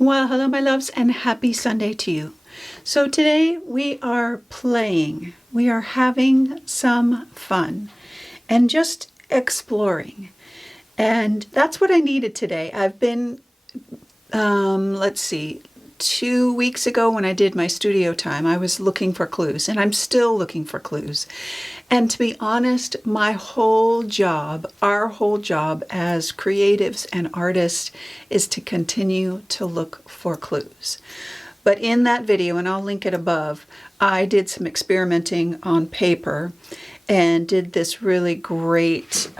Well, hello, my loves, and happy Sunday to you. So today we are playing. We are having some fun and just exploring. And that's what I needed today. I've been, let's see, 2 weeks ago when I did my studio time, I was looking for clues, and I'm still looking for clues. And to be honest, my whole job, our whole job as creatives and artists is to continue to look for clues. But in that video, and I'll link it above, I did some experimenting on paper and did this really great,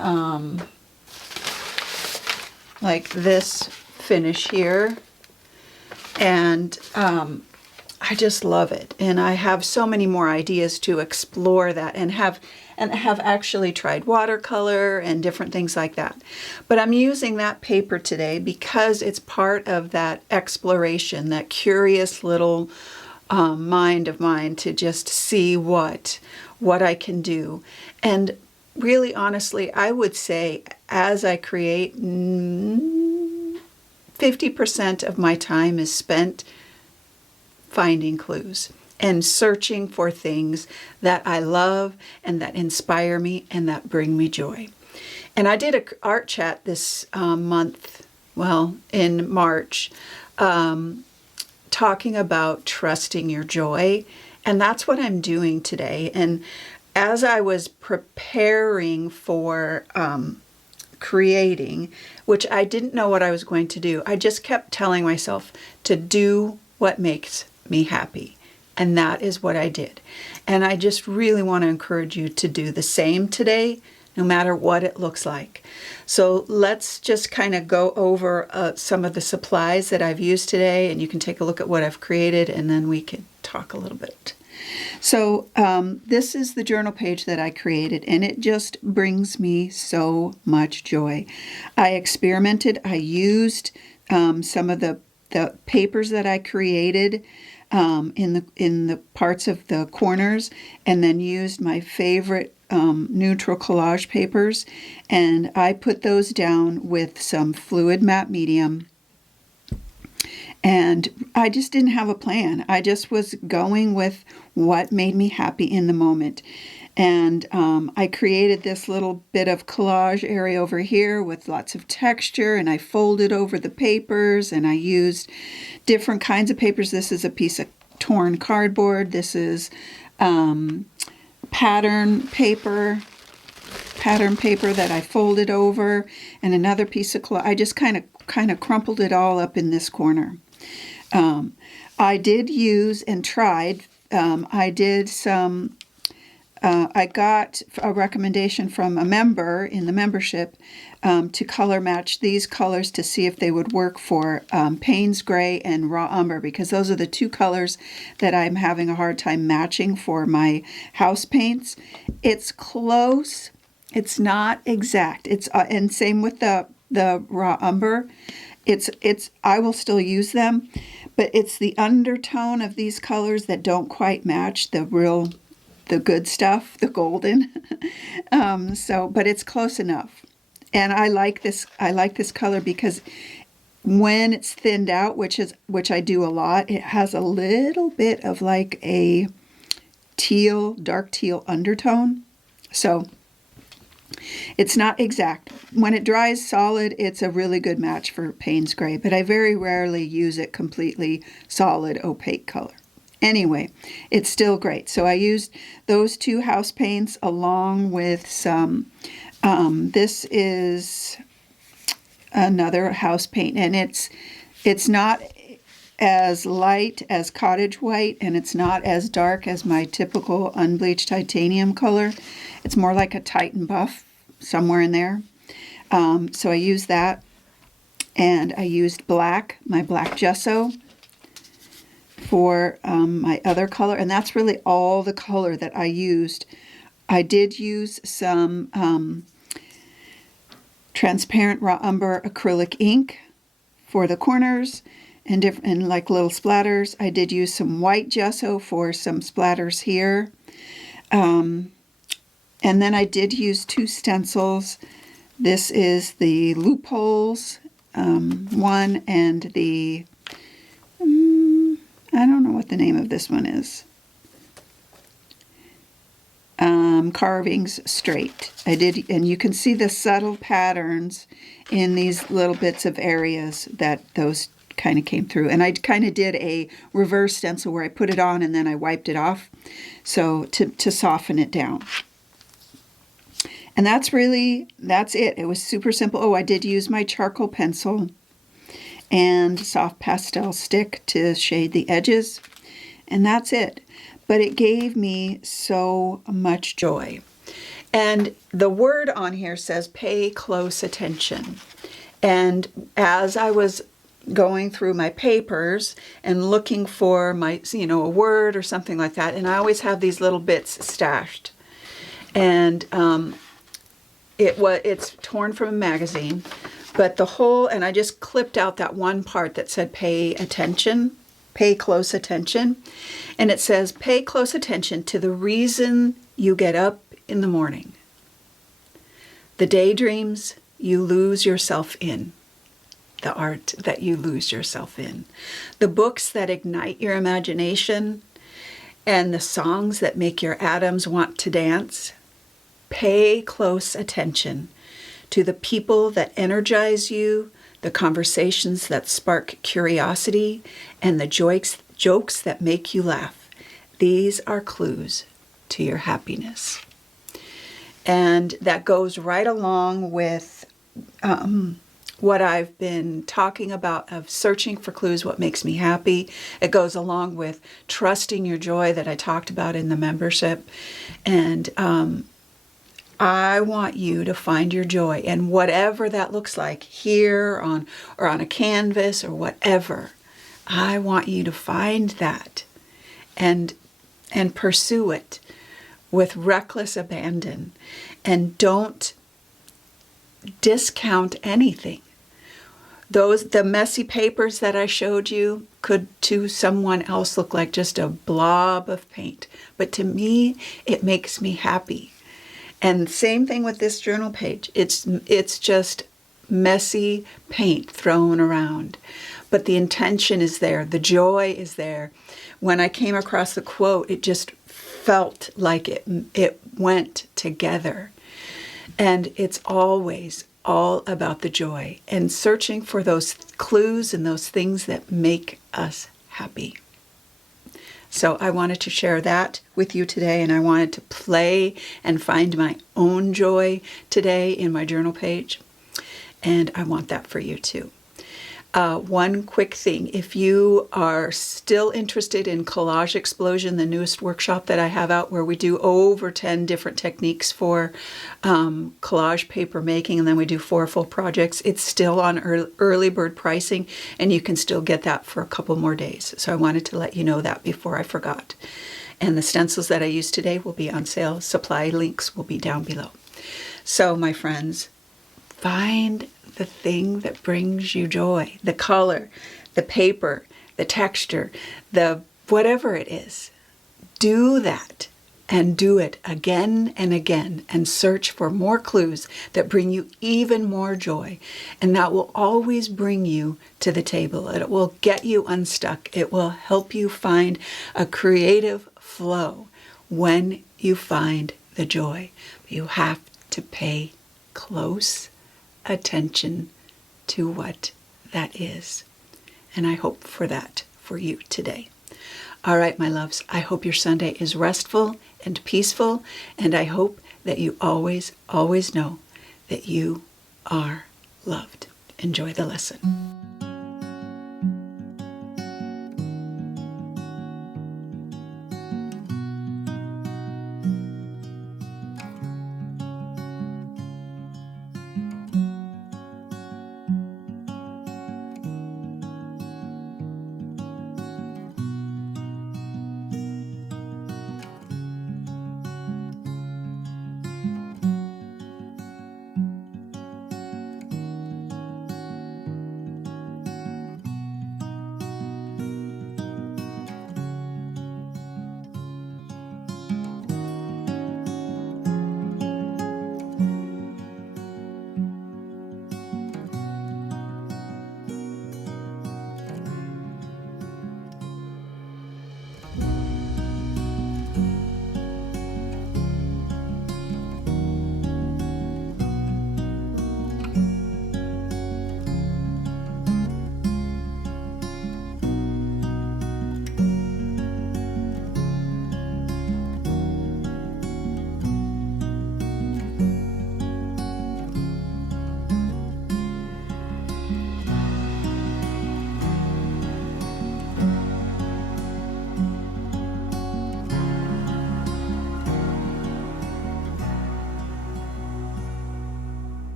like this finish here. And I just love it, and I have so many more ideas to explore that, and have actually tried watercolor and different things like that. But I'm using that paper today because it's part of that exploration, that curious little mind of mine to just see what I can do. And really, honestly, I would say as I create, 50% of my time is spent finding clues and searching for things that I love and that inspire me and that bring me joy. And I did an art chat this month, well, in March, talking about trusting your joy. And that's what I'm doing today. And as I was preparing for creating, which I didn't know what I was going to do, I just kept telling myself to do what makes me happy. And that is what I did. And I just really want to encourage you to do the same today, no matter what it looks like. So let's just kind of go over some of the supplies that I've used today, and you can take a look at what I've created, and then we can talk a little bit. So this is the journal page that I created, and it just brings me so much joy. I experimented. I used some of the papers that I created in the parts of the corners, and then used my favorite neutral collage papers, and I put those down with some fluid matte medium. And I just didn't have a plan. I just was going with what made me happy in the moment. And I created this little bit of collage area over here with lots of texture, and I folded over the papers, and I used different kinds of papers. This is a piece of torn cardboard. This is pattern paper that I folded over, and another piece of collage. I just kind of crumpled it all up in this corner. I did use and tried, I did some, I got a recommendation from a member in the membership to color match these colors to see if they would work for Payne's Gray and Raw Umber, because those are the two colors that I'm having a hard time matching for my house paints. It's close. It's not exact. It's and same with the Raw Umber. I will still use them, but it's the undertone of these colors that don't quite match the good stuff, the golden. But it's close enough. And I like this color because when it's thinned out, which I do a lot, it has a little bit of like a dark teal undertone. So it's not exact. When it dries solid, it's a really good match for Payne's Gray, but I very rarely use it completely solid opaque color. Anyway, it's still great. So I used those two house paints along with some, this is another house paint, and it's not as light as cottage white, and it's not as dark as my typical unbleached titanium color. It's more like a Titan buff, somewhere in there. So I used that, and I used my black gesso for my other color, and that's really all the color that I used. I did use some transparent Raw Umber acrylic ink for the corners and like little splatters. I did use some white gesso for some splatters here. And then I did use two stencils. This is the loopholes one and the name of this one is. Carvings Straight. I did, and you can see the subtle patterns in these little bits of areas that those kind of came through. And I kind of did a reverse stencil where I put it on and then I wiped it off, so to soften it down. And that's it. It was super simple. Oh, I did use my charcoal pencil and soft pastel stick to shade the edges. And that's it. But it gave me so much joy. And the word on here says pay close attention. And as I was going through my papers and looking for my, a word or something like that, and I always have these little bits stashed. And it's torn from a magazine, but and I just clipped out that one part that said pay attention. Pay close attention. And it says, pay close attention to the reason you get up in the morning. The daydreams you lose yourself in. The art that you lose yourself in. The books that ignite your imagination. And the songs that make your atoms want to dance. Pay close attention to the people that energize you, the conversations that spark curiosity, and the jokes that make you laugh. These are clues to your happiness. And that goes right along with what I've been talking about of searching for clues, what makes me happy. It goes along with trusting your joy that I talked about in the membership. And I want you to find your joy, and whatever that looks like, here or on a canvas or whatever, I want you to find that and pursue it with reckless abandon, and don't discount anything. The messy papers that I showed you could to someone else look like just a blob of paint, but to me it makes me happy. And same thing with this journal page. It's just messy paint thrown around. But the intention is there. The joy is there. When I came across the quote, it just felt like it went together. And it's always all about the joy and searching for those clues and those things that make us happy. So I wanted to share that with you today, and I wanted to play and find my own joy today in my journal page. And I want that for you too. One quick thing, if you are still interested in Collage Explosion, the newest workshop that I have out where we do over 10 different techniques for collage paper making, and then we do 4 full projects, it's still on early bird pricing, and you can still get that for a couple more days. So I wanted to let you know that before I forgot. And the stencils that I used today will be on sale. Supply links will be down below. So my friends, find the thing that brings you joy, the color, the paper, the texture, the whatever it is. Do that, and do it again and again, and search for more clues that bring you even more joy. And that will always bring you to the table. It will get you unstuck. It will help you find a creative flow when you find the joy. You have to pay close attention to what that is. And I hope for that for you today. All right, my loves, I hope your Sunday is restful and peaceful, and I hope that you always, always know that you are loved. Enjoy the lesson.